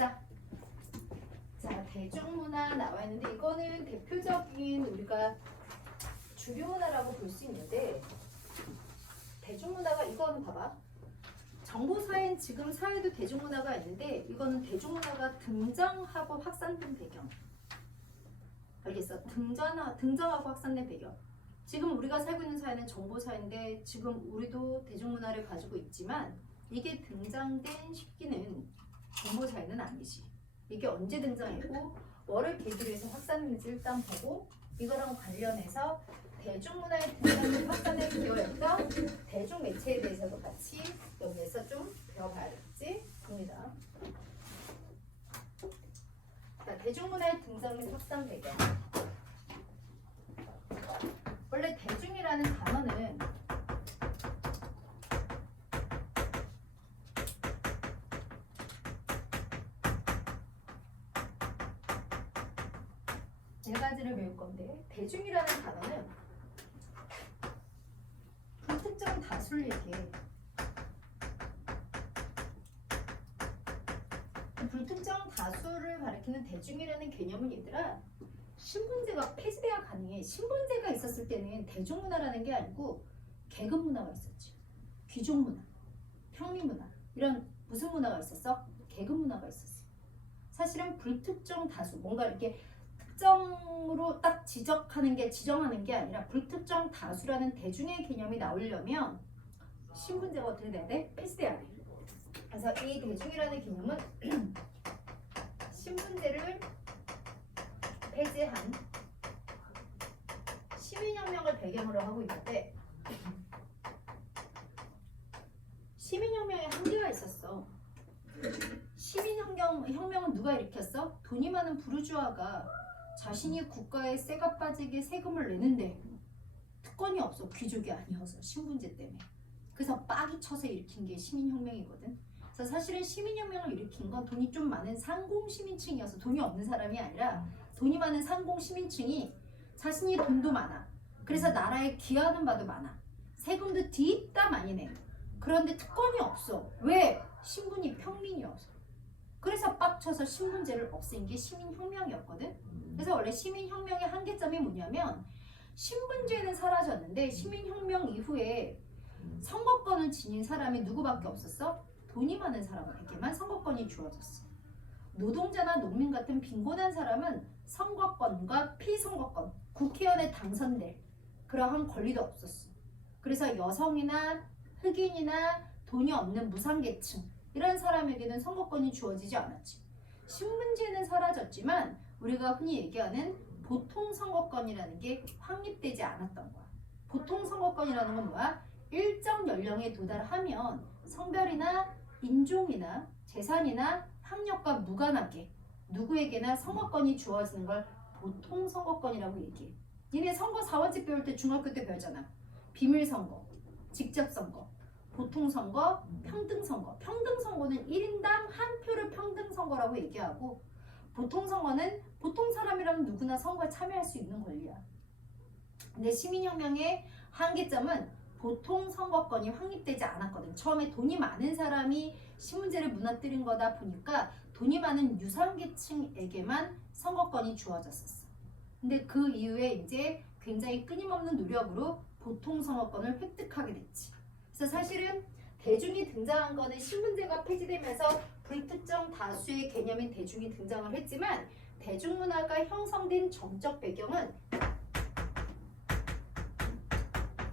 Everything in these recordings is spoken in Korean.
보자. 자, 대중문화 나와 있는데 이거는 대표적인 우리가 주류 문화라고 볼 수 있는데 대중문화가 이거는 봐봐. 정보사회는 지금 사회도 대중문화가 있는데 이거는 대중문화가 등장하고 확산된 배경. 알겠어? 등장하고 확산된 배경. 지금 우리가 살고 있는 사회는 정보사회인데 지금 우리도 대중문화를 가지고 있지만 이게 등장된 시기는 정보사회는 아니지. 이게 언제 등장했고 뭐를 계기로 해서 확산했는지 일단 보고 이거랑 관련해서 대중문화의 등장과 확산에 기여했던 대중매체에 대해서도 같이 여기에서 좀 배워봐야겠지? 봅니다. 자, 대중문화의 등장 및 확산 배경. 원래 대중이라는 단어는 네 가지를 배울 건데 대중이라는 단어는 불특정 다수를 얘기해. 불특정 다수를 가리키는 대중이라는 개념은 얘들아 신분제가 폐지돼야 가능해. 신분제가 있었을 때는 대중문화라는 게 아니고 계급문화가 있었지. 귀족문화, 평민문화 이런 무슨 문화가 있었어? 계급문화가 있었어. 사실은 불특정 다수 뭔가 이렇게 특정으로 딱 지정하는 게 아니라 불특정 다수라는 대중의 개념이 나오려면 신분제가 어떻게 돼야 돼? 폐지돼야 돼. 그래서 이 대중이라는 개념은 신분제를 폐지한 시민혁명을 배경으로 하고 있는데 시민혁명에 한계가 있었어. 시민혁명은 누가 일으켰어? 돈이 많은 부르주아가 자신이 국가에 쇠가 빠지게 세금을 내는데 특권이 없어. 귀족이 아니어서 신분제 때문에. 그래서 빡이 쳐서 일으킨 게 시민혁명이거든. 그래서 사실은 시민혁명을 일으킨 건 돈이 좀 많은 상공시민층이어서 돈이 없는 사람이 아니라 돈이 많은 상공시민층이 자신이 돈도 많아. 그래서 나라에 기여하는 바도 많아. 세금도 뒤따 많이 내. 그런데 특권이 없어. 왜? 신분이 평민이어서. 그래서 빡쳐서 신분제를 없앤 게 시민혁명이었거든. 그래서 원래 시민혁명의 한계점이 뭐냐면 신분제는 사라졌는데 시민혁명 이후에 선거권을 지닌 사람이 누구밖에 없었어? 돈이 많은 사람에게만 선거권이 주어졌어. 노동자나 농민 같은 빈곤한 사람은 선거권과 피선거권, 국회의원에 당선될 그러한 권리도 없었어. 그래서 여성이나 흑인이나 돈이 없는 무상계층 이런 사람에게는 선거권이 주어지지 않았지. 신분제는 사라졌지만 우리가 흔히 얘기하는 보통선거권이라는 게 확립되지 않았던 거야. 보통선거권이라는 건 뭐야? 일정 연령에 도달하면 성별이나 인종이나 재산이나 학력과 무관하게 누구에게나 선거권이 주어지는 걸 보통선거권이라고 얘기해. 니네 선거 4원칙 배울 때 중학교 때 배우잖아. 비밀선거, 직접선거, 보통선거, 평등선거. 평등선거는 1인당 한 표를 평등선거라고 얘기하고 보통선거는 보통 사람이라면 누구나 선거에 참여할 수 있는 권리야. 근데 시민혁명의 한계점은 보통선거권이 확립되지 않았거든. 처음에 돈이 많은 사람이 신분제를 무너뜨린 거다 보니까 돈이 많은 유상계층에게만 선거권이 주어졌었어. 근데 그 이후에 이제 굉장히 끊임없는 노력으로 보통선거권을 획득하게 됐지. 그래서 사실은 대중이 등장한 거는 신분제가 폐지되면서 불특정 다수의 개념인 대중이 등장을 했지만 대중문화가 형성된 정적 배경은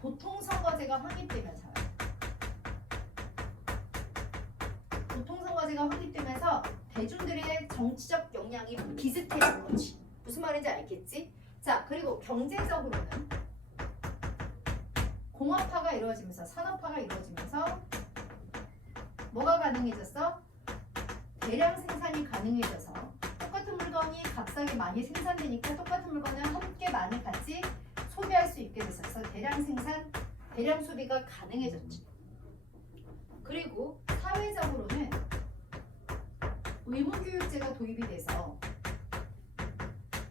보통선거제가 확립되면서요. 보통선거제가 확립되면서 대중들의 정치적 역량이 비슷해진 거지. 무슨 말인지 알겠지? 자, 그리고 경제적으로는 공업화가 이루어지면서 산업화가 이루어지면서 뭐가 가능해졌어? 대량 생산이 가능해져서 똑같은 물건이 값싸게 많이 생산되니까 똑같은 물건을 함께 많이 같이 소비할 수 있게 됐어서 대량 생산, 대량 소비가 가능해졌지. 그리고 사회적으로는 의무교육제가 도입이 돼서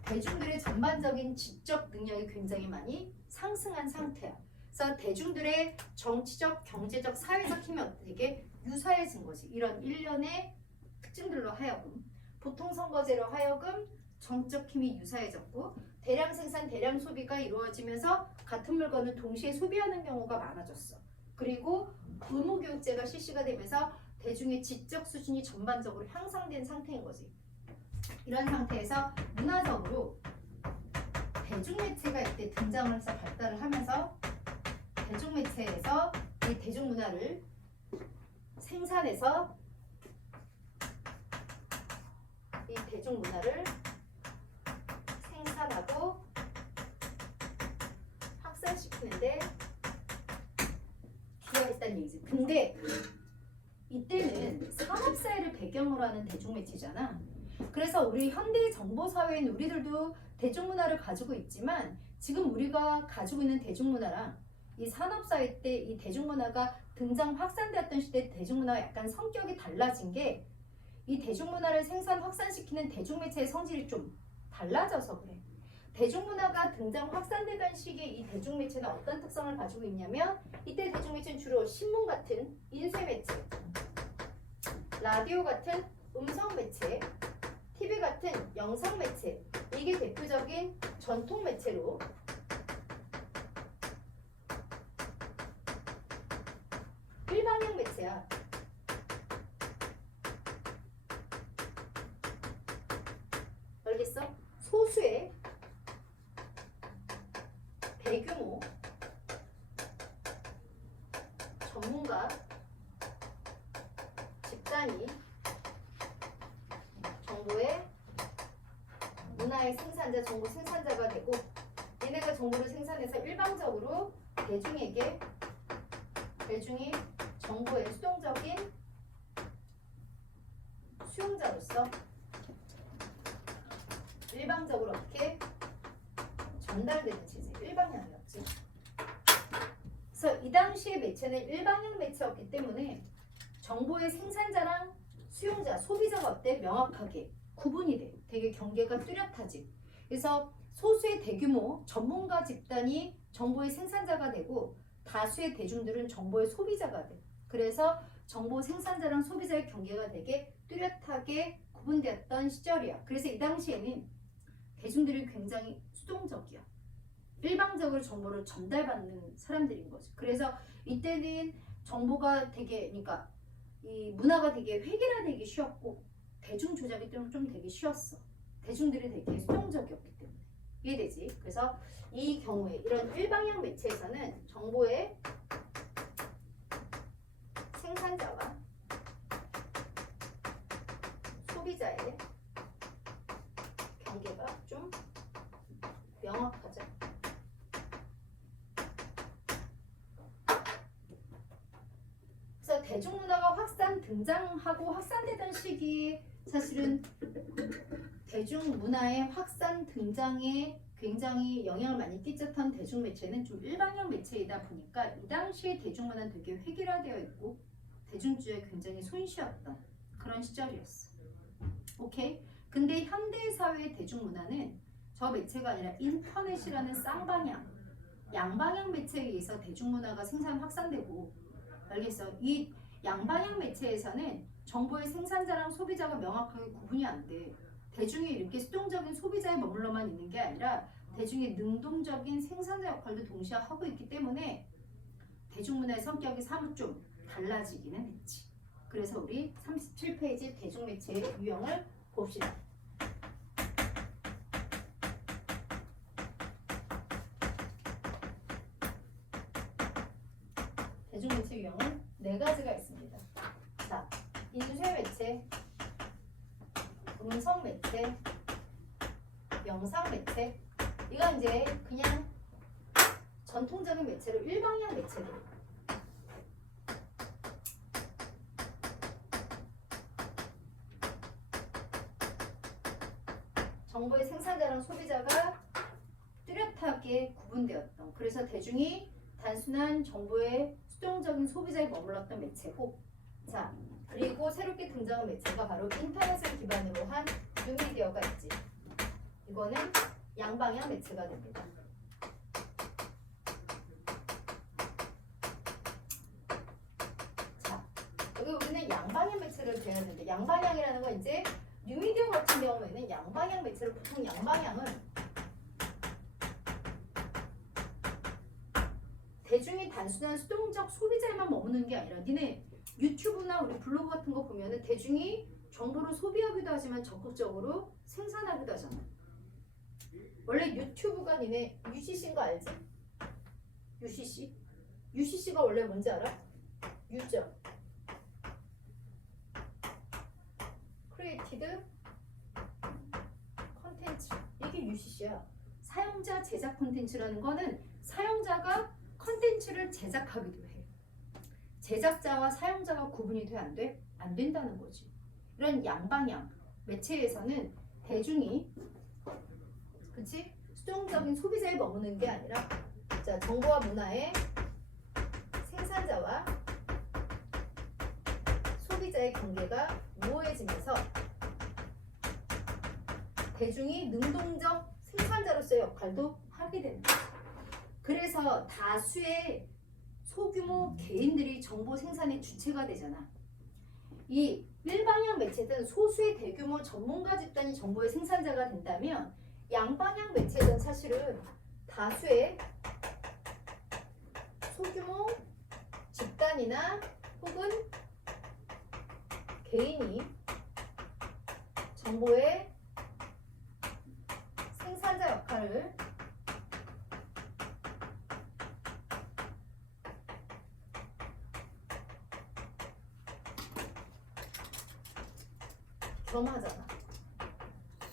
대중들의 전반적인 지적 능력이 굉장히 많이 상승한 상태야. 그래서 대중들의 정치적, 경제적, 사회적 힘이 어떻게 유사해진 거지. 이런 일련의 특징들로 하여금 보통 선거제로 하여금 정적 힘이 유사해졌고 대량 생산, 대량 소비가 이루어지면서 같은 물건을 동시에 소비하는 경우가 많아졌어. 그리고 의무교육제가 실시가 되면서 대중의 지적 수준이 전반적으로 향상된 상태인 거지. 이런 상태에서 문화적으로 대중매체가 이때 등장을 해서 발달을 하면서 대중매체에서 이 대중문화를 생산해서 이 대중문화를 생산하고 확산시키는데 기여했다는 얘기지. 근데 이때는 산업사회를 배경으로 하는 대중매체잖아. 그래서 우리 현대 정보사회인 우리들도 대중문화를 가지고 있지만 지금 우리가 가지고 있는 대중문화랑 이 산업사회 때 이 대중문화가 등장 확산되었던 시대 대중문화와 약간 성격이 달라진 게 이 대중문화를 생산 확산시키는 대중매체의 성질이 좀 달라져서 그래. 대중문화가 등장 확산되던 시기에 이 대중매체는 어떤 특성을 가지고 있냐면 이때 대중매체는 주로 신문 같은 인쇄매체, 라디오 같은 음성매체, TV 같은 영상매체, 이게 대표적인 전통매체로 일방향 매체야. 알겠어? 소수의 대규모 전문가 집단이 정보의 문화의 생산자, 정보 생산자가 되고 얘네가 정보를 생산해서 일방적으로 대중이 정보의 수동적인 수용자로서 일방적으로 어떻게 전달되는 체제, 일방향이었지. 그래서 이 당시의 매체는 일방향 매체였기 때문에 정보의 생산자랑 수용자, 소비자가 어때? 명확하게 구분이 돼. 되게 경계가 뚜렷하지. 그래서 소수의 대규모 전문가 집단이 정보의 생산자가 되고 다수의 대중들은 정보의 소비자가 돼. 그래서 정보 생산자랑 소비자의 경계가 되게 뚜렷하게 구분되었던 시절이야. 그래서 이 당시에는 대중들이 굉장히 수동적이야. 일방적으로 정보를 전달받는 사람들인 거지. 그래서 이때는 정보가 되게, 그러니까 이 문화가 되게 획일화되기 쉬웠고 대중 조작이 좀 되게 쉬웠어. 대중들이 되게 수동적이었기 때문에. 이해되지? 그래서 이 경우에 이런 일방향 매체에서는 정보의 생산자와 소비자의 경계가 좀 명확하죠. 그래서 대중문화가 등장하고 확산되던 시기에 사실은 대중문화의 확산 등장에 굉장히 영향을 많이 끼쳤던 대중매체는 좀 일방향 매체이다 보니까 이 당시에 대중문화는 되게 획일화되어 있고 대중주의에 굉장히 손쉬었던 그런 시절이었어. 오케이? 근데 현대사회의 대중문화는 저 매체가 아니라 인터넷이라는 쌍방향, 양방향 매체에 의해서 대중문화가 생산 확산되고, 알겠어? 이 양방향 매체에서는 정보의 생산자랑 소비자가 명확하게 구분이 안 돼. 대중이 이렇게 수동적인 소비자에 머물러만 있는 게 아니라 대중의 능동적인 생산자 역할도 동시에 하고 있기 때문에 대중문화의 성격이 사뭇 좀 달라지기는 했지. 그래서 우리 37페이지 대중매체의 유형을 봅시다. 대중매체 유형은 4가지가 있습니다. 자, 인쇄매체, 음성매체, 영상매체. 이건 이제 그냥 전통적인 매체로 일방향 매체들. 정보의 생산자랑 소비자가 뚜렷하게 구분되었던, 그래서 대중이 단순한 정보의 수동적인 소비자에 머물렀던 매체고, 자, 그리고 새롭게 등장한 매체가 바로 인터넷을 기반으로 한 뉴미디어가 있지. 이거는 양방향 매체가 됩니다. 자, 여기 우리는 양방향 매체를 배워야 되는데, 양방향이라는 건 이제 뉴미디어 같은 양방향 매체를 보통 양방향은 대중이 단순한 수동적 소비자에만 머무는 게 아니라 니네 유튜브나 우리 블로그 같은 거 보면은 대중이 정보를 소비하기도 하지만 적극적으로 생산하기도 하잖아. 원래 유튜브가 니네 UCC인 거 알지? UCC? UCC가 원래 뭔지 알아? 유저 크리에이티드 컨텐츠 이게 UCC야. 사용자 제작 콘텐츠라는 거는 사용자가 컨텐츠를 제작하기도 해. 제작자와 사용자가 구분이 돼 안 돼? 안 된다는 거지. 이런 양방향 매체에서는 대중이 그치? 수동적인 소비자에 머무는 게 아니라 자 정보와 문화의 생산자와 소비자의 관계가 모호해지면서 대중이 능동적 생산자로서의 역할도 하게 된다. 그래서 다수의 소규모 개인들이 정보 생산의 주체가 되잖아. 이 일방향 매체든 소수의 대규모 전문가 집단이 정보의 생산자가 된다면 양방향 매체든 사실은 다수의 소규모 집단이나 혹은 개인이 정보의 생산자 역할을 겸하잖아.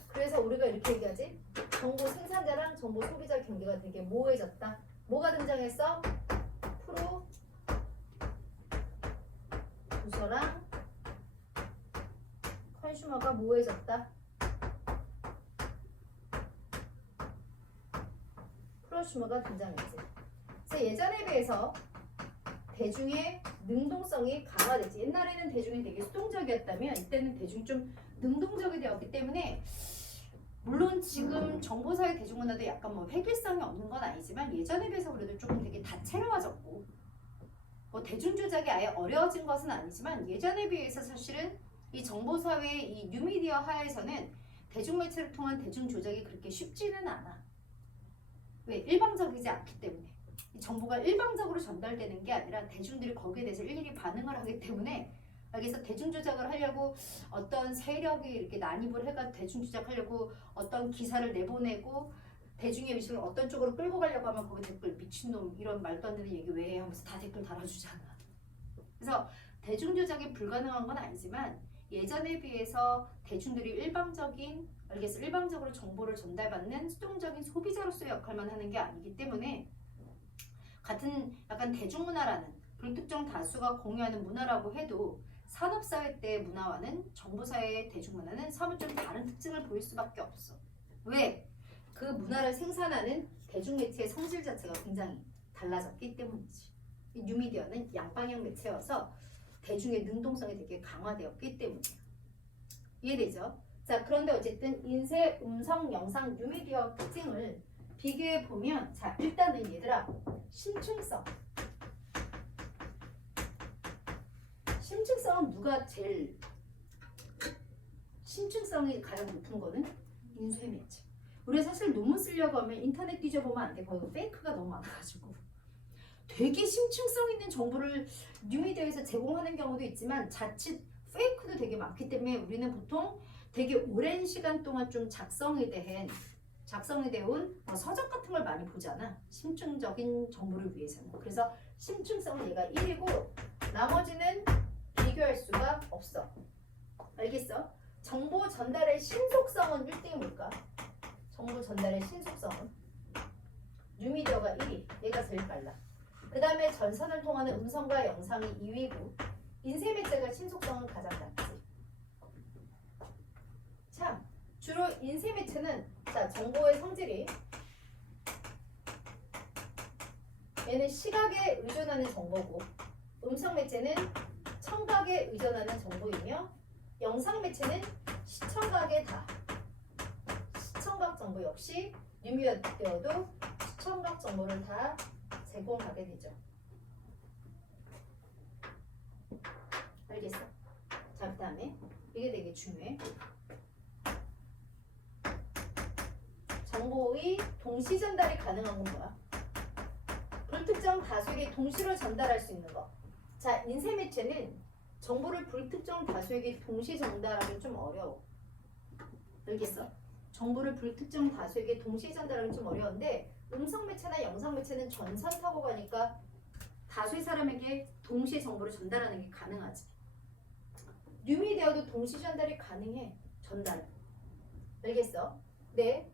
그래서 우리가 이렇게 얘기하지? 정보 생산자랑 정보 소비자 경계가 되게 모호해졌다. 뭐가 등장했어? 프로 유저랑 컨슈머가 모호해졌다. 프로슈머가 등장했지. 그래서 예전에 비해서 대중의 능동성이 강화됐지. 옛날에는 대중이 되게 수동적이었다면 이때는 대중이 좀 능동적이 되었기 때문에 물론 지금 정보사회 대중문화도 약간 뭐 획일성이 없는 건 아니지만 예전에 비해서 그래도 조금 되게 다채로워졌고 뭐 대중 조작이 아예 어려워진 것은 아니지만 예전에 비해서 사실은 이 정보사회의 이 뉴미디어 하에서는 대중매체를 통한 대중 조작이 그렇게 쉽지는 않아. 왜? 일방적이지 않기 때문에. 이 정보가 일방적으로 전달되는 게 아니라 대중들이 거기에 대해서 일일이 반응을 하기 때문에 여기서 대중 조작을 하려고 어떤 세력이 이렇게 난입을 해가지고 대중 조작하려고 어떤 기사를 내보내고 대중의 의식을 어떤 쪽으로 끌고 가려고 하면 거기 댓글 미친놈 이런 말도 안 되는 얘기 왜 해 하면서 다 댓글 달아주잖아. 그래서 대중 조작이 불가능한 건 아니지만 예전에 비해서 대중들이 일방적으로 정보를 전달받는 수동적인 소비자로서의 역할만 하는 게 아니기 때문에 같은 약간 대중문화라는 불특정 다수가 공유하는 문화라고 해도 산업사회 때의 문화와는 정보사회의 대중문화는 사뭇 좀 다른 특징을 보일 수밖에 없어. 왜? 그 문화를 생산하는 대중매체의 성질 자체가 굉장히 달라졌기 때문이지. 이 뉴미디어는 양방향 매체여서 대중의 능동성이 되게 강화되었기 때문이에요. 이해되죠? 자, 그런데 어쨌든 인쇄, 음성, 영상, 뉴미디어 특징을 비교해 보면 자, 일단은 얘들아 심층성. 심층성은 누가 제일 심층성이 가장 높은 거는 인쇄 매체. 우리가 사실 논문 쓰려고 하면 인터넷 뒤져보면 안 돼. 거기 페이크가 너무 많아가지고 되게 심층성 있는 정보를 뉴미디어에서 제공하는 경우도 있지만 자칫 페이크도 되게 많기 때문에 우리는 보통 되게 오랜 시간 동안 좀 작성이 되온 서적 같은 걸 많이 보잖아. 심층적인 정보를 위해서는. 그래서 심층성은 얘가 1이고 나머지는 비교할 수가 없어. 알겠어? 정보 전달의 신속성은 1등이 뭘까? 정보 전달의 신속성은 뉴미디어가 1위. 얘가 제일 빨라. 그 다음에 전선을 통하는 음성과 영상이 2위고 인쇄 매체가 신속성은 가장 낮지. 자, 주로 인쇄 매체는 자 정보의 성질이 얘는 시각에 의존하는 정보고 음성 매체는 청각에 의존하는 정보이며 영상 매체는 시청각에 시청각 정보 역시 뉴미디어도 시청각 정보를 다 제공하게 되죠. 알겠어? 자, 그 다음에 이게 되게 중요해. 정보의 동시 전달이 가능한 건 뭐야? 불특정 다수에게 동시로 전달할 수 있는 거. 자, 인쇄 매체는 정보를 불특정 다수에게 동시 전달하기 좀 어려워. 알겠어? 정보를 불특정 다수에게 동시 전달하기 좀 어려운데 음성 매체나 영상 매체는 전선 타고 가니까 다수의 사람에게 동시에 정보를 전달하는 게 가능하지. 뉴미디어도 동시 전달이 가능해. 전달. 알겠어? 네.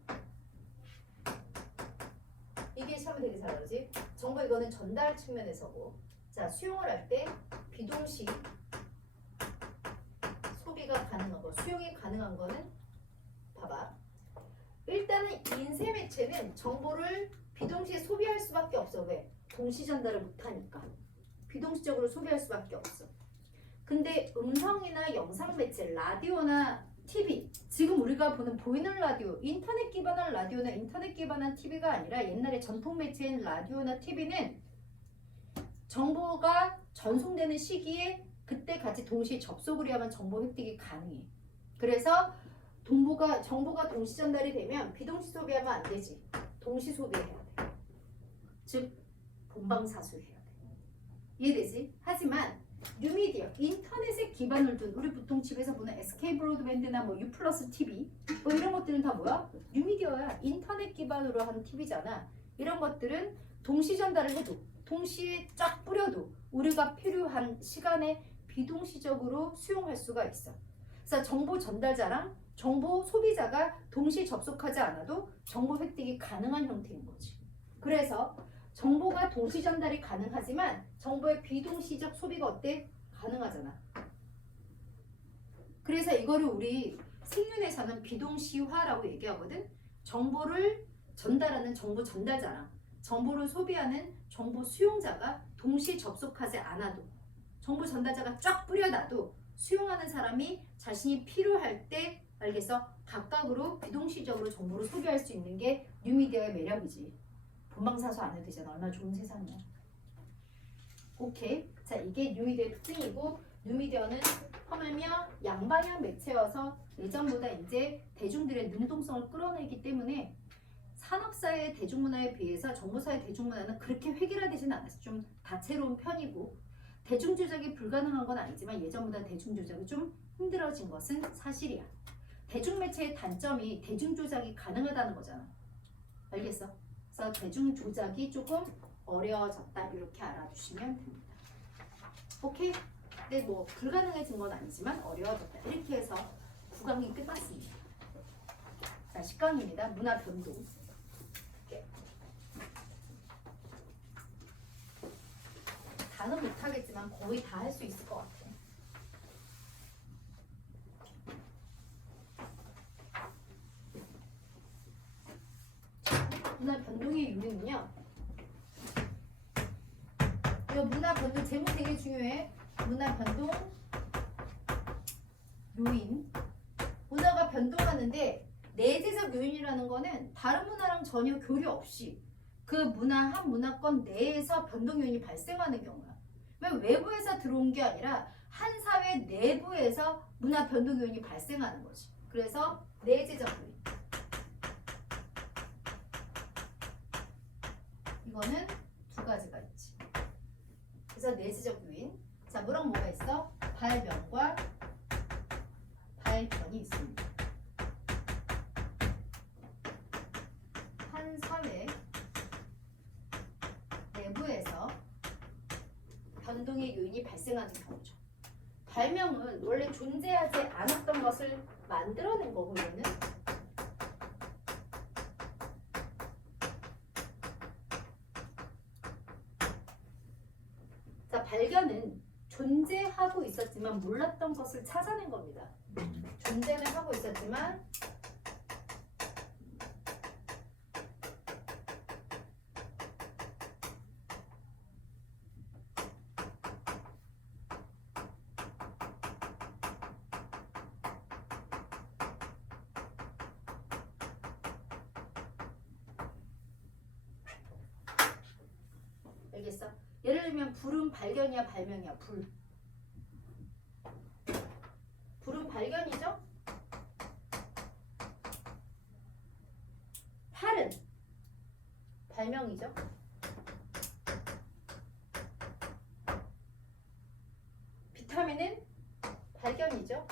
이게 시험에 되게 잘 나오지. 정보 이거는 전달 측면에서고. 자, 수용을 할 때 비동시 소비가 가능한 거, 수용이 가능한 거는 봐봐. 일단은 인쇄 매체는 정보를 비동시에 소비할 수밖에 없어. 왜? 동시 전달을 못하니까. 비동시적으로 소비할 수밖에 없어. 근데 음성이나 영상 매체, 라디오나 TV, 지금 우리가 보는 보이는 라디오, 인터넷 기반한 라디오나 인터넷 기반한 TV가 아니라 옛날에 전통 매체인 라디오나 TV는 정보가 전송되는 시기에 그때 같이 동시에 접속을 해야만 정보 획득이 가능해. 그래서 정보가 동시 전달이 되면 비동시 소비하면 안 되지. 동시 소비해야 돼. 즉 본방사수해야 돼. 이해되지? 하지만 뉴미디어, 인터넷에 기반을 둔 우리 보통 집에서 보는 SK 브로드밴드나 뭐 U 플러스 TV 뭐 이런 것들은 다 뭐야? 뉴미디어야. 인터넷 기반으로 한 TV잖아. 이런 것들은 동시 전달을 해도 동시에 쫙 뿌려도 우리가 필요한 시간에 비동시적으로 수용할 수가 있어. 그래서 정보 전달자랑 정보 소비자가 동시 접속하지 않아도 정보 획득이 가능한 형태인 거지. 그래서 정보가 동시 전달이 가능하지만 정보의 비동시적 소비가 어때? 가능하잖아. 그래서 이거를 우리 생윤에서는 비동시화라고 얘기하거든. 정보를 전달하는 정보 전달자랑 정보를 소비하는 정보 수용자가 동시 접속하지 않아도 정보 전달자가 쫙 뿌려놔도 수용하는 사람이 자신이 필요할 때 알겠어? 각각으로 비동시적으로 정보를 소비할 수 있는 게 뉴미디어의 매력이지. 본방사수 안 해도 되잖아. 얼마나 좋은 세상이야. 오케이. 자, 이게 뉴미디어의 특징이고 뉴미디어는 하물며 양방향 매체여서 예전보다 이제 대중들의 능동성을 끌어내기 때문에 산업사회 대중문화에 비해서 정보사회 대중문화는 그렇게 획일화되지는 않았어. 좀 다채로운 편이고 대중조작이 불가능한 건 아니지만 예전보다 대중조작이 좀 힘들어진 것은 사실이야. 대중매체의 단점이 대중조작이 가능하다는 거잖아. 알겠어? 그래서 대중조작이 조금 어려워졌다. 이렇게 알아두시면 됩니다. 오케이? 근데 뭐 불가능해진 건 아니지만 어려워졌다. 이렇게 해서 9강이 끝났습니다. 자, 10강입니다. 문화 변동. 다는 못하겠지만 거의 다 할 수 있을 것 같아. 문화 변동의 요인은요. 이거 문화 변동 제목 되게 중요해. 문화 변동 요인. 문화가 변동하는데 내재적 요인이라는 거는 다른 문화랑 전혀 교류 없이 그 문화 한 문화권 내에서 변동 요인이 발생하는 경우야. 왜 외부에서 들어온 게 아니라 한 사회 내부에서 문화 변동 요인이 발생하는 거지. 그래서 내재적 요인. 이거는 두 가지가 있지. 그래서 내재적 요인. 자, 뭐랑 뭐가 있어? 발명과 발견이 있습니다. 한 사회 내부에서 변동의 요인이 발생하는 경우죠. 발명은 원래 존재하지 않았던 것을 만들어낸 거고 얘는 자, 발견은 존재하고 있었지만 몰랐던 것을 찾아낸 겁니다. 존재는 하고 있었지만 알겠어? 예를 들면 불은 발견이야 발명이야? 불은 발견이죠? 칼은 발명이죠. 비타민은 발견이죠.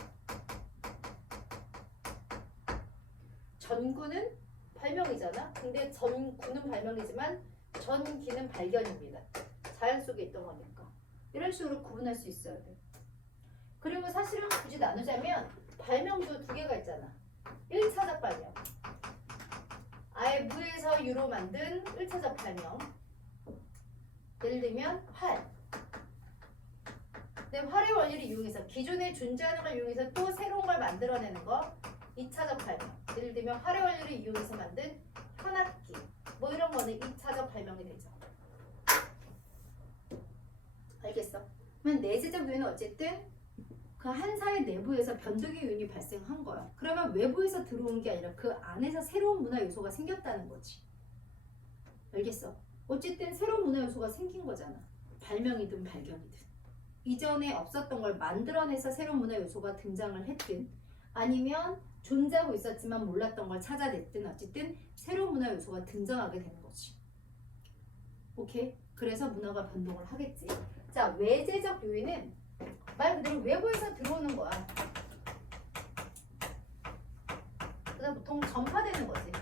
전구는 발명이잖아. 근데 전구는 발명이지만 전기는 발견입니다. 자연 속에 있던 거니까. 이런 식으로 구분할 수 있어야 돼. 그리고 사실은 굳이 나누자면 발명도 두 개가 있잖아. 1차적 발명. 아예 무에서 유로 만든 1차적 발명. 예를 들면 활. 근데 활의 원리를 이용해서 기존에 존재하는 걸 이용해서 또 새로운 걸 만들어내는 거 2차적 발명. 예를 들면 활의 원리를 이용해서 만든 현악기. 뭐 이런 거는 2차적 발명이 되죠. 알겠어? 그러면 내재적 요인은 어쨌든 그 한 사회 내부에서 변동의 요인이 발생한 거야. 그러면 외부에서 들어온 게 아니라 그 안에서 새로운 문화 요소가 생겼다는 거지. 알겠어? 어쨌든 새로운 문화 요소가 생긴 거잖아. 발명이든 발견이든. 이전에 없었던 걸 만들어내서 새로운 문화 요소가 등장을 했든 아니면 존재하고 있었지만 몰랐던 걸 찾아냈든 어쨌든 새로운 문화 요소가 등장하게 되는 거지. 오케이? 그래서 문화가 변동을 하겠지. 자, 외재적 요인은 말 그대로 외부에서 들어오는 거야. 그다음 보통 전파되는 거지.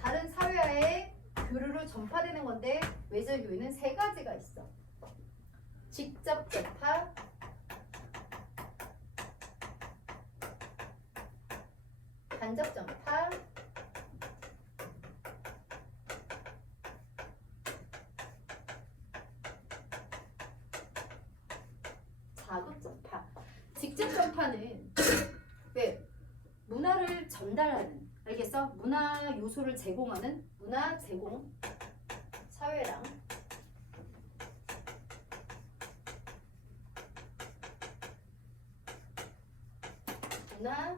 다른 사회화의 교류로 전파되는 건데 외재적 요인은 세 가지가 있어. 직접 전파, 간접 전파, 자극 전파. 직접 전파는 왜? 문화를 전달하는, 알겠어? 문화 요소를 제공하는 문화 제공 사회랑 문화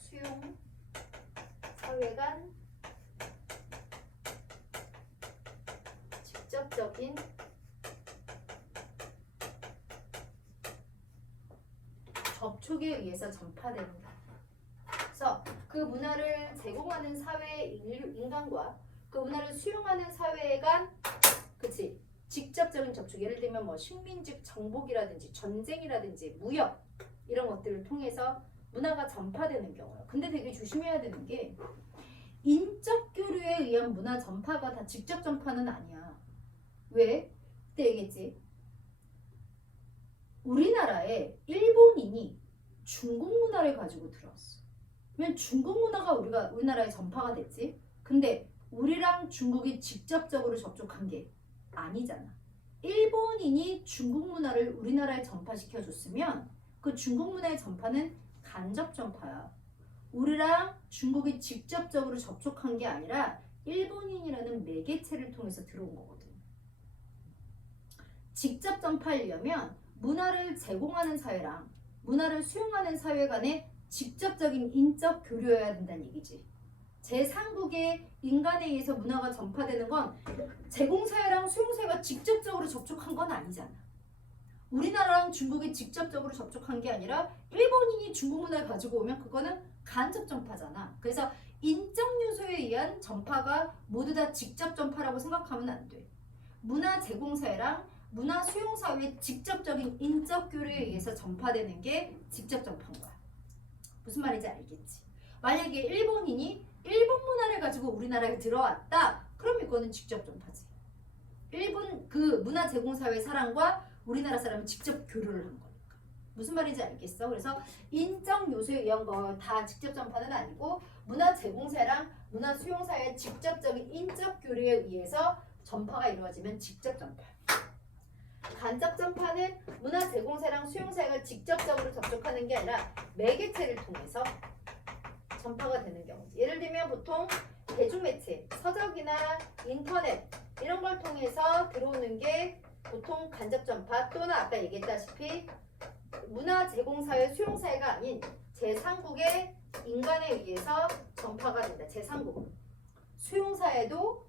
수용 사회 간 직접적인 접촉에 의해서 전파됩니다. 그래서 그 문화를 제공하는 사회 인간과 그 문화를 수용하는 사회 간, 그치? 직접적인 접촉. 예를 들면 뭐 식민지 정복이라든지 전쟁이라든지 무역 이런 것들을 통해서 문화가 전파되는 경우요. 근데 되게 조심해야 되는 게 인적 교류에 의한 문화 전파가 다 직접 전파는 아니야. 왜? 그때 얘기했지. 우리나라에 일본인이 중국 문화를 가지고 들어왔어. 그러면 중국 문화가 우리나라에 전파가 됐지. 근데 우리랑 중국이 직접적으로 접촉한 게 아니잖아. 일본인이 중국 문화를 우리나라에 전파시켜 줬으면 그 중국 문화의 전파는 간접 전파야. 우리랑 중국이 직접적으로 접촉한 게 아니라 일본인이라는 매개체를 통해서 들어온 거거든. 직접 전파하려면 문화를 제공하는 사회랑 문화를 수용하는 사회 간의 직접적인 인적 교류여야 된다는 얘기지. 제3국의 인간에 의해서 문화가 전파되는 건 제공사회랑 수용사회가 직접적으로 접촉한 건 아니잖아. 우리나라랑 중국이 직접적으로 접촉한 게 아니라 일본인이 중국 문화를 가지고 오면 그거는 간접 전파잖아. 그래서 인적 요소에 의한 전파가 모두 다 직접 전파라고 생각하면 안 돼. 문화 제공사회랑 문화 수용사회의 직접적인 인적 교류에 의해서 전파되는 게 직접 전파인 거야. 무슨 말인지 알겠지? 만약에 일본인이 일본 문화를 가지고 우리나라에 들어왔다. 그럼 이거는 직접 전파지. 일본 그 문화 제공사회 사람과 우리나라 사람이 직접 교류를 한 거니까. 무슨 말인지 알겠어? 그래서 인적 요소에 의한 거 다 직접 전파는 아니고 문화 제공사랑 문화 수용사회의 직접적인 인적 교류에 의해서 전파가 이루어지면 직접 전파. 간접 전파는 문화 제공사랑 수용사회가 직접적으로 접촉하는 게 아니라 매개체를 통해서 전파가 되는 경우지. 예를 들면 보통 대중매체, 서적이나 인터넷 이런 걸 통해서 들어오는 게 보통 간접 전파 또는 아까 얘기했다시피 문화 제공사회, 수용사회가 아닌 제3국의 인간에 의해서 전파가 된다. 제3국. 수용사회도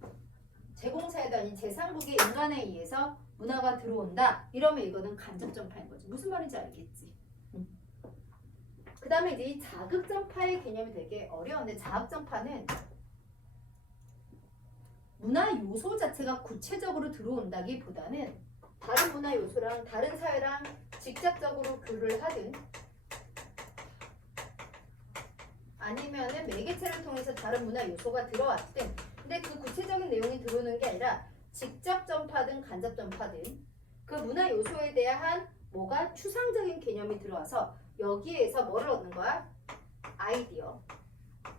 제공사회도 아닌 제3국의 인간에 의해서 문화가 들어온다. 이러면 이거는 간접 전파인 거지. 무슨 말인지 알겠지? 그 다음에 이제 이 자극전파의 개념이 되게 어려운데, 자극전파는 문화 요소 자체가 구체적으로 들어온다기보다는 다른 문화 요소랑 다른 사회랑 직접적으로 교류를 하든 아니면은 매개체를 통해서 다른 문화 요소가 들어왔든, 근데 그 구체적인 내용이 들어오는 게 아니라 직접 전파든 간접 전파든 그 문화 요소에 대한 뭐가 추상적인 개념이 들어와서 여기에서 뭐를 얻는 거야? 아이디어,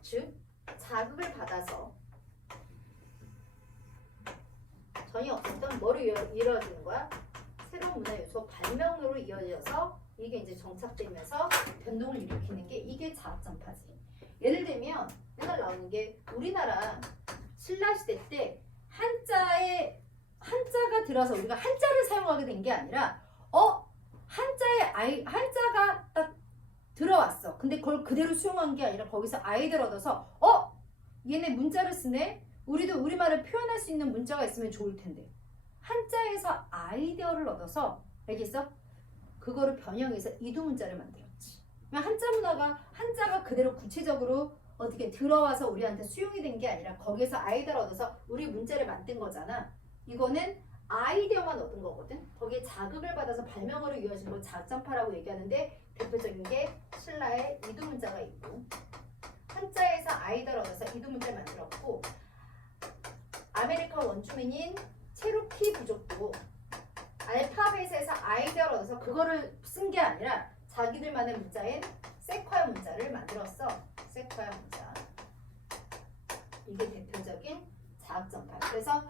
즉 자극을 받아서 전혀 없었던 뭐로 이루어지는 거야? 새로운 문화 요소 발명으로 이어져서 이게 이제 정착되면서 변동을 일으키는 게 이게 자극전파지. 예를 들면 맨날 나오는 게 우리나라 신라시대 때 한자가 들어서 우리가 한자를 사용하게 된 게 아니라 한자가 딱 들어왔어. 근데 그걸 그대로 수용한 게 아니라 거기서 아이디어를 얻어서 얘네 문자를 쓰네. 우리도 우리말을 표현할 수 있는 문자가 있으면 좋을 텐데. 한자에서 아이디어를 얻어서 알겠어? 그거를 변형해서 이두문자를 만들었지. 한자가 그대로 구체적으로 어떻게 들어와서 우리한테 수용이 된 게 아니라 거기에서 아이디어를 얻어서 우리 문자를 만든 거잖아. 이거는 아이디어만 얻은 거거든. 거기에 자극을 받아서 발명으로 이어진 걸 자극전파라고 얘기하는데 대표적인 게 신라의 이두문자가 있고, 한자에서 아이디어를 얻어서 이두문자를 만들었고, 아메리카 원주민인 체로키 부족도 알파벳에서 아이디어를 얻어서 그거를 쓴 게 아니라 자기들만의 문자인 세콰이어 문자를 만들었어. 세콰이어 문자. 이게 대표적인 자극전파. 그래서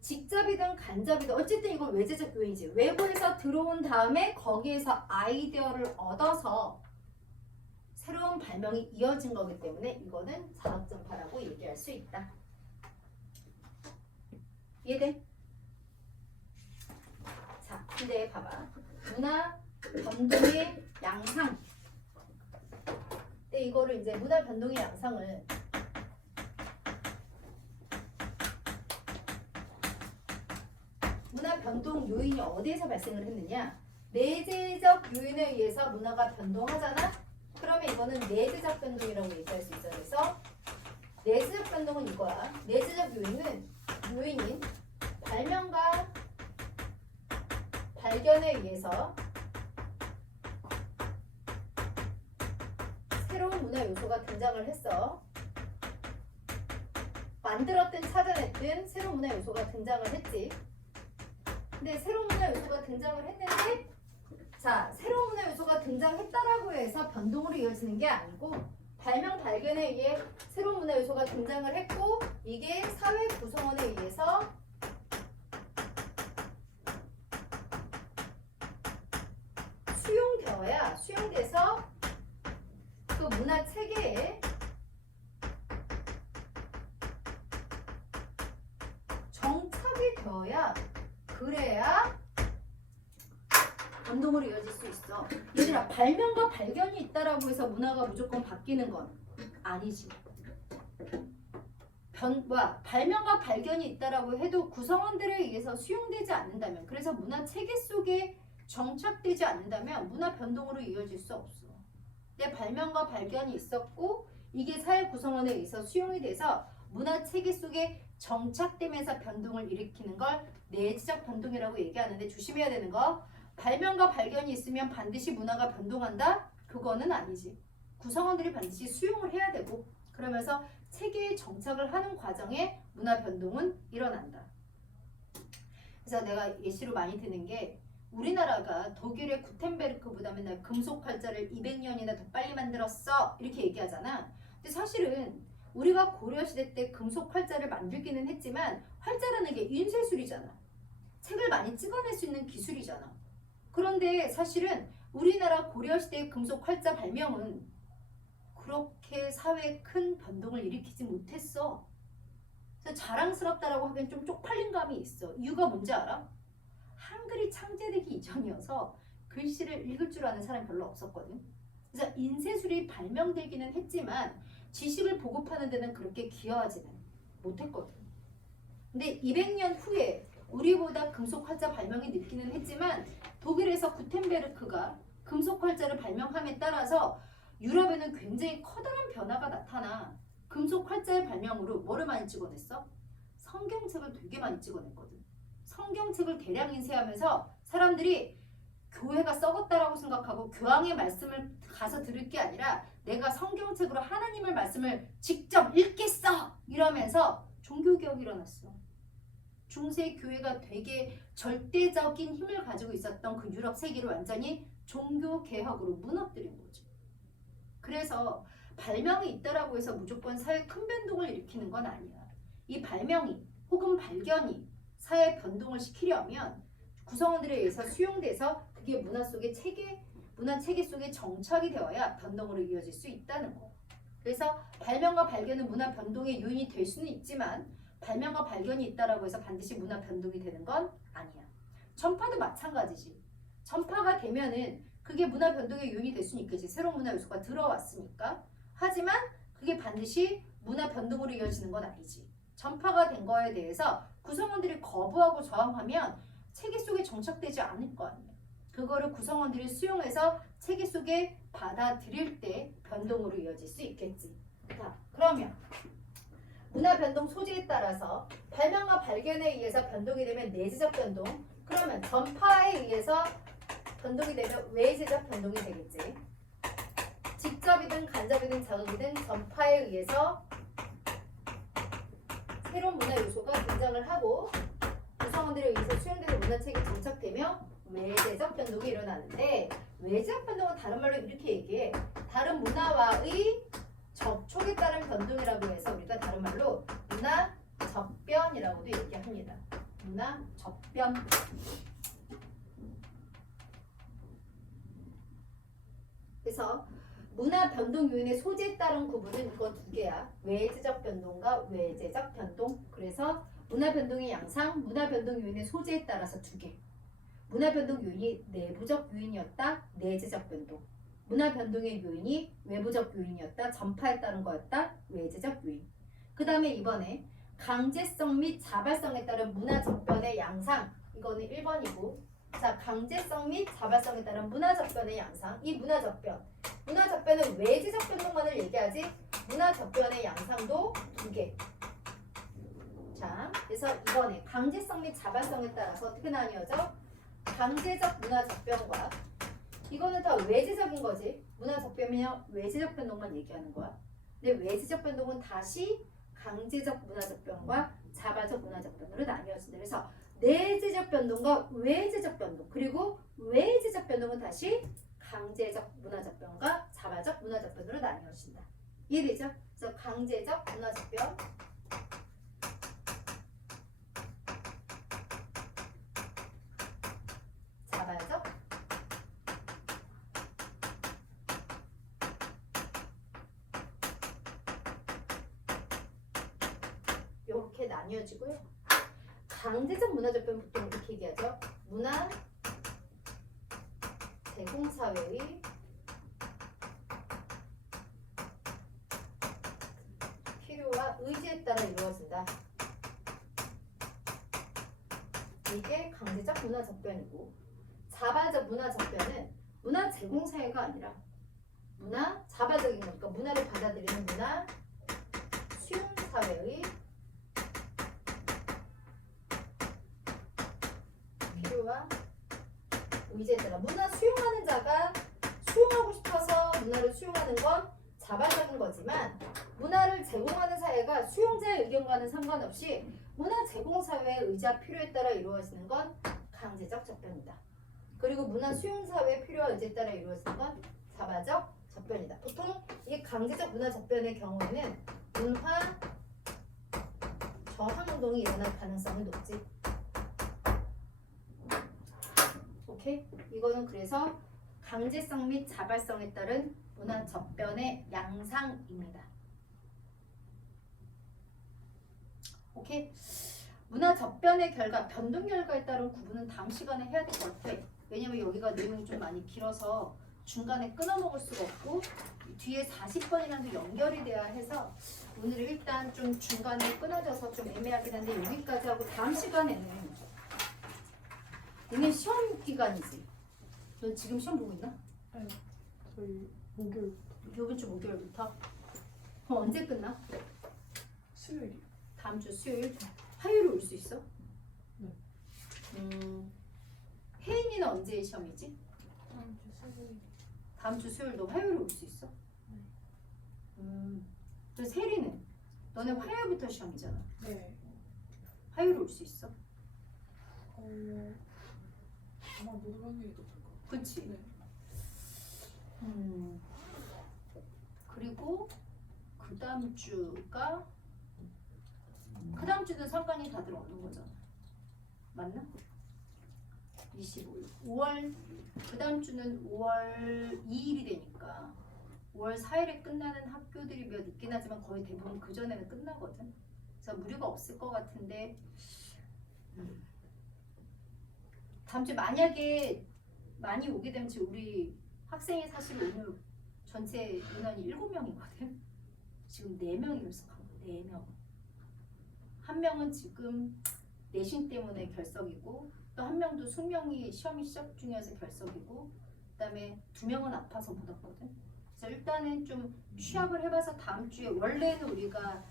직접이든 간접이든 어쨌든 이건 외재적 요인이지. 외부에서 들어온 다음에 거기에서 아이디어를 얻어서 새로운 발명이 이어진 거기 때문에 이거는 자극전파라고 얘기할 수 있다. 이해돼? 자, 근데 봐봐. 문화 변동의 양상. 근데 이거를 이제 문화 변동의 양상을 문화 변동 요인이 어디에서 발생을 했느냐? 내재적 요인에 의해서 문화가 변동하잖아? 그러면 이거는 내재적 변동이라고 얘기할 수 있어. 그래서 내재적 변동은 이거야. 내재적 요인인 발명과 발견에 의해서 새로운 문화 요소가 등장을 했어. 만들었든 찾아냈든 새로운 문화 요소가 등장을 했지. 근데 새로운 문화 요소가 등장을 했는데, 자, 새로운 문화 요소가 등장했다라고 해서 변동으로 이어지는 게 아니고 발명 발견에 의해 새로운 문화 요소가 등장을 했고 이게 사회 구성원에 의해서 수용돼서 그 문화 체계에 정착이 되어야 그래야 변동으로 이어질 수 있어. 얘들아, 발명과 발견이 있다라고 해서 문화가 무조건 바뀌는 건 아니지. 발명과 발견이 있다라고 해도 구성원들에 의해서 수용되지 않는다면, 그래서 문화 체계 속에 정착되지 않는다면 문화 변동으로 이어질 수 없어. 근데 발명과 발견이 있었고 이게 사회 구성원에 의해서 수용이 돼서 문화 체계 속에 정착되면서 변동을 일으키는 걸 내재적 변동이라고 얘기하는데, 조심해야 되는 거, 발명과 발견이 있으면 반드시 문화가 변동한다? 그거는 아니지. 구성원들이 반드시 수용을 해야 되고 그러면서 체계에 정착을 하는 과정에 문화 변동은 일어난다. 그래서 내가 예시로 많이 드는 게, 우리나라가 독일의 구텐베르크보다 맨날 금속 활자를 200년이나 더 빨리 만들었어 이렇게 얘기하잖아. 근데 사실은 우리가 고려시대 때 금속 활자를 만들기는 했지만 활자라는 게 인쇄술이잖아. 책을 많이 찍어낼 수 있는 기술이잖아. 그런데 사실은 우리나라 고려시대의 금속 활자 발명은 그렇게 사회에 큰 변동을 일으키지 못했어. 그래서 자랑스럽다라고 하기엔 좀 쪽팔린 감이 있어. 이유가 뭔지 알아? 한글이 창제되기 이전이어서 글씨를 읽을 줄 아는 사람이 별로 없었거든. 그래서 인쇄술이 발명되기는 했지만 지식을 보급하는 데는 그렇게 기여하지는 못했거든. 근데 200년 후에 우리보다 금속 활자 발명이 늦기는 했지만 독일에서 구텐베르크가 금속 활자를 발명함에 따라서 유럽에는 굉장히 커다란 변화가 나타나. 금속 활자의 발명으로 뭐를 많이 찍어냈어? 성경책을 되게 많이 찍어냈거든. 성경책을 대량 인쇄하면서 사람들이 교회가 썩었다라고 생각하고 교황의 말씀을 가서 들을 게 아니라 내가 성경책으로 하나님의 말씀을 직접 읽겠어! 이러면서 종교개혁이 일어났어. 중세 교회가 되게 절대적인 힘을 가지고 있었던 그 유럽 세계를 완전히 종교개혁으로 무너뜨린 거죠. 그래서 발명이 있다라고 해서 무조건 사회 큰 변동을 일으키는 건 아니야. 이 발명이 혹은 발견이 사회 변동을 시키려면 구성원들에 의해서 수용돼서 그게 문화 체계 속에 정착이 되어야 변동으로 이어질 수 있다는 거. 그래서 발명과 발견은 문화 변동의 요인이 될 수는 있지만 발명과 발견이 있다라고 해서 반드시 문화 변동이 되는 건 아니야. 전파도 마찬가지지. 전파가 되면은 그게 문화 변동의 요인이 될 수는 있겠지. 새로운 문화 요소가 들어왔으니까. 하지만 그게 반드시 문화 변동으로 이어지는 건 아니지. 전파가 된 거에 대해서 구성원들이 거부하고 저항하면 체계 속에 정착되지 않을 거 아니야. 그거를 구성원들이 수용해서 체계 속에 받아들일 때 변동으로 이어질 수 있겠지. 자, 그러면 문화 변동 소지에 따라서 발명과 발견에 의해서 변동이 되면 내재적 변동. 그러면 전파에 의해서 변동이 되면 외재적 변동이 되겠지. 직접이든 간접이든 자극이든 전파에 의해서 새로운 문화 요소가 등장을 하고 구성원들에 의해서 수용되는 문화체계에 정착되며 외재적 변동이 일어나는데 외재적 변동은 다른 말로 이렇게 얘기해. 다른 문화와의 접촉에 따른 변동이라고 해서 우리가 다른 말로 문화 접변이라고도 얘기합니다. 문화 접변. 그래서 문화 변동 요인의 소재에 따른 구분은 이거 두 개야. 외재적 변동과 외재적 변동. 그래서 문화 변동의 양상, 문화 변동 요인의 소재에 따라서 두 개. 문화 변동 요인이 내부적 요인이었다. 내재적 변동. 문화 변동의 요인이 외부적 요인이었다. 전파에 따른 거였다. 외재적 요인. 그 다음에 이번에 강제성 및 자발성에 따른 문화 접변의 양상. 이거는 1번이고. 자, 강제성 및 자발성에 따른 문화 접변의 양상. 이 문화 접변. 문화 접변은 외재적 변동만을 얘기하지 문화 접변의 양상도 두 개. 자, 그래서 이번에 강제성 및 자발성에 따라서 어떻게 나뉘어져? 강제적 문화 접변과 이거는 다 외재적인 거지. 문화 접변이면 외재적 변동만 얘기하는 거야. 근데 외재적 변동은 다시 강제적 문화 접변과 자발적 문화 접변으로 나뉘어진다. 그래서 내재적 변동과 외재적 변동 그리고 외재적 변동은 다시 강제적 문화 접변과 자발적 문화 접변으로 나뉘어진다. 이해되죠? 그래서 강제적 문화 접변 자발적 이렇게 나뉘어지고요. 강제적 문화 접변 보통 이렇게 얘기하죠. 문화 제공사회의 필요와 의지에 따라 이루어진다. 이게 강제적 문화 접변이고 자발적 문화 접변은 문화 제공사회가 아니라 문화 자발적인 거니까 문화를 받아들이는 문화 수용사회의 필요와 의지에 따라 문화 수용하는 자가 수용하고 싶어서 문화를 수용하는 건 자발적인 거지만 문화를 제공하는 사회가 수용자의 의견과는 상관없이 문화 제공사회의 의지와 필요에 따라 이루어지는 건 강제적 접변이다. 그리고 문화 수용사회의 필요와 의지에 따라 이루어지는 건 자발적 접변이다. 보통 이 강제적 문화 접변의 경우에는 문화 저항운동이 일어날 가능성이 높지. 오케이? 이거는 그래서 강제성 및 자발성에 따른 문화 접변의 양상입니다. 오케이? 문화 접변의 결과, 변동 결과에 따른 구분은 다음 시간에 해야 될 것 같아. 왜냐면 여기가 내용이 좀 많이 길어서 중간에 끊어먹을 수가 없고 뒤에 40번이랑도 연결이 돼야 해서 오늘 일단 좀 중간에 끊어져서 좀 애매하긴 한데 여기까지 하고 다음 시간에는 오늘 시험 기간이지. 너 지금 시험 보고 있나? 네, 저희 목요일 이번 주 목요일부터. 그럼 언제 끝나? 수요일이요. 다음 주 수요일? 화요일에 올 수 있어? 네. 혜인이는 언제 시험이지? 다음 주 수요일. 다음 주 수요일도 화요일에 올 수 있어? 네. 그래서 혜리는? 너네 화요일부터 시험이잖아. 네. 화요일에 올 수 있어? 아마 못 올 확률이 높을 것 같아요. 그치? 네. 그리고 그 다음 주가 그 다음 주는 상관이 다들 없는 거잖아. 맞나? 25일. 5월 그 다음 주는 5월 2일이 되니까 5월 4일에 끝나는 학교들이 몇 있긴 하지만 거의 대부분 그 전에는 끝나거든. 그래서 무리가 없을 것 같은데 다음 주에 만약에 많이 오게 되면 지금 우리 학생이 사실 오늘 전체 인원이 7명이거든. 지금 4명이 결석하고 4명. 한 명은 지금 내신 때문에 결석이고 또 한 명도 숙명이 시험이 시작 중이어서 결석이고 그다음에 2명은 아파서 못 왔거든. 그래서 일단은 좀 취합을 해봐서 다음 주에 원래는 우리가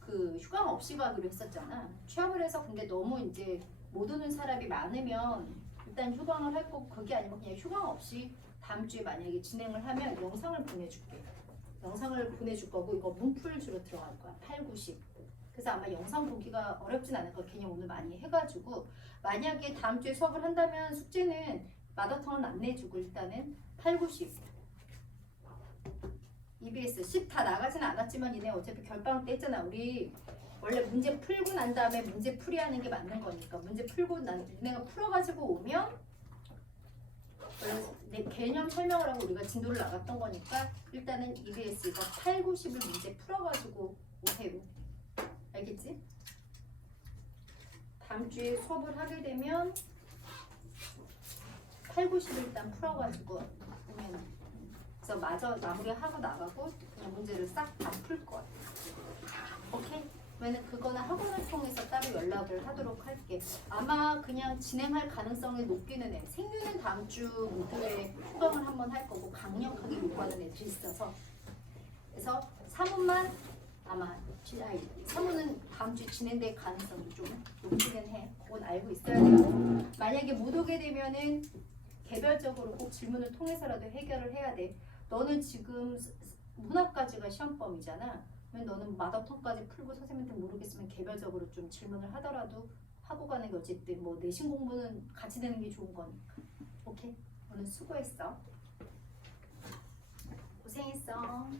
그 휴강 없이 가기로 했었잖아. 취합을 해서 근데 너무 이제 못 오는 사람이 많으면 일단 휴강을 할 거고 그게 아니면 그냥 휴강 없이 다음 주에 만약에 진행을 하면 영상을 보내줄게. 영상을 보내줄 거고 이거 문풀주로 들어갈 거야. 8, 90. 그래서 아마 영상 보기가 어렵진 않을 거야. 걔네 오늘 많이 해가지고 만약에 다음 주에 수업을 한다면 숙제는 마더텅은 안 내주고 일단은 8, 90. EBS 10 다 나가진 않았지만 얘네 어차피 결방 때 했잖아. 우리 원래 문제 풀고 난 다음에 문제 풀이하는 게 맞는 거니까 문제 풀고 얘네가 풀어가지고 오면 내 개념 설명을 하고 우리가 진도를 나갔던 거니까 일단은 EBS 이거 8, 90을 문제 풀어가지고 오세요. 알겠지? 다음 주에 수업을 하게 되면 8, 90을 일단 풀어가지고 오면 그래서 마저 마무리하고 나가고 그냥 문제를 싹 다 풀 거야. 오케이? 그러면 그거는 학원을 통해서 따로 연락을 하도록 할게. 아마 그냥 진행할 가능성이 높기는 해. 생유는 다음 주 목요일에 수강을 한번 할 거고 강력하게 요구하는 애들이 있어서 그래서 사문만 아마 사문은 다음 주 진행될 가능성이 좀 높기는 해. 그건 알고 있어야 되고 만약에 못 오게 되면은 개별적으로 꼭 질문을 통해서라도 해결을 해야 돼. 너는 지금 문학까지가 시험범위잖아. 그러면 너는 마더텅까지 풀고 선생님한테 모르겠으면 개별적으로 좀 질문을 하더라도 하고 가는 게 어쨌든 뭐 내신 공부는 같이 되는 게 좋은 거니까. 오케이? 오늘 수고했어. 고생했어.